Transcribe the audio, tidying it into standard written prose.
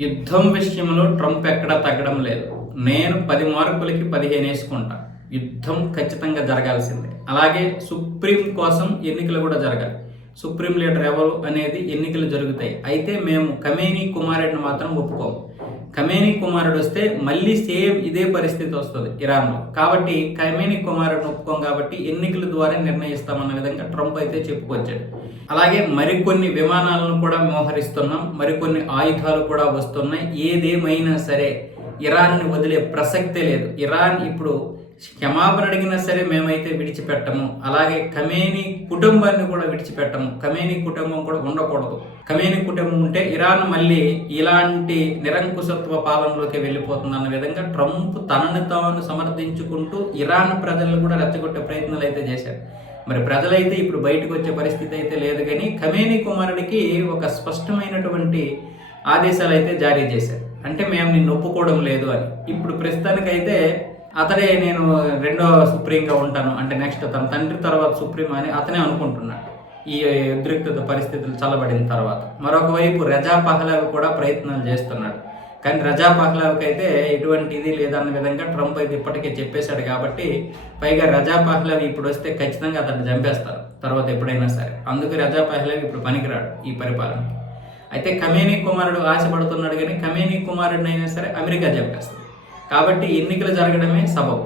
యుద్ధం విషయంలో ట్రంప్ ఎక్కడా తగ్గడం లేదు. నేను 10 మార్కులకి 15 వేసుకుంటా. యుద్ధం ఖచ్చితంగా జరగాల్సిందే. అలాగే సుప్రీం కోసం ఎన్నికలు కూడా జరగాలి. సుప్రీం లీడర్ ఎవరు అనేది ఎన్నికలు జరుగుతాయి. అయితే మేము ఖమేనీ కుమారుడిని మాత్రం ఒప్పుకోము. ఖమేనీ కుమారుడు వస్తే మళ్ళీ సేమ్ ఇదే పరిస్థితి వస్తుంది ఇరాన్లో. కాబట్టి ఖమేనీ కుమారుడిని ఒప్పుకోం కాబట్టి ఎన్నికల ద్వారా నిర్ణయిస్తామన్న విధంగా ట్రంప్ అయితే చెప్పుకొచ్చాడు. అలాగే మరికొన్ని విమానాలను కూడా మోహరిస్తున్నాం, మరికొన్ని ఆయుధాలు కూడా వస్తున్నాయి. ఏదేమైనా సరే ఇరాన్ని వదిలే ప్రసక్తే లేదు. ఇరాన్ ఇప్పుడు క్షమాపణ అడిగినా సరే మేమైతే విడిచిపెట్టము. అలాగే ఖమేనీ కుటుంబాన్ని కూడా విడిచిపెట్టము. ఖమేనీ కుటుంబం కూడా ఉండకూడదు. ఖమేనీ కుటుంబం ఉంటే ఇరాన్ మళ్ళీ ఇలాంటి నిరంకుశత్వ పాలనలోకి వెళ్ళిపోతుంది విధంగా ట్రంప్ తనని తాను సమర్థించుకుంటూ ఇరాన్ ప్రజలను కూడా రెచ్చగొట్టే ప్రయత్నాలు అయితే చేశారు. మరి ప్రజలైతే ఇప్పుడు బయటకు వచ్చే పరిస్థితి అయితే లేదు. కానీ ఖమేనీ కుమారుడికి ఒక స్పష్టమైనటువంటి ఆదేశాలు అయితే జారీ చేశారు. అంటే మేము నిన్ను ఒప్పుకోవడం లేదు అని. ఇప్పుడు ప్రస్తుతానికైతే అతడే నేను రెండో సుప్రీంగా ఉంటాను అంటే నెక్స్ట్ తన తండ్రి తర్వాత సుప్రీం అని అతనే అనుకుంటున్నాడు ఈ ఉద్రిక్తత పరిస్థితులు చల్లబడిన తర్వాత. మరొక వైపు రజా పహ్లవి కూడా ప్రయత్నాలు చేస్తున్నాడు. కానీ రజా పహ్లవికి అయితే ఎటువంటి ఇది లేదన్న విధంగా ట్రంప్ అయితే ఇప్పటికే చెప్పేశాడు. కాబట్టి పైగా రజా పహ్లవి ఇప్పుడు వస్తే ఖచ్చితంగా అతన్ని చంపేస్తారు తర్వాత ఎప్పుడైనా సరే. అందుకు రజా పహ్లవి ఇప్పుడు పనికిరాడు ఈ పరిపాలన. అయితే ఖమేనీ కుమారుడు ఆశపడుతున్నాడు, కానీ ఖమేనీ కుమారుడిని అయినా సరే అమెరికా చంపేస్తుంది. కాబట్టి ఎన్నికలు జరగడమే సబబు.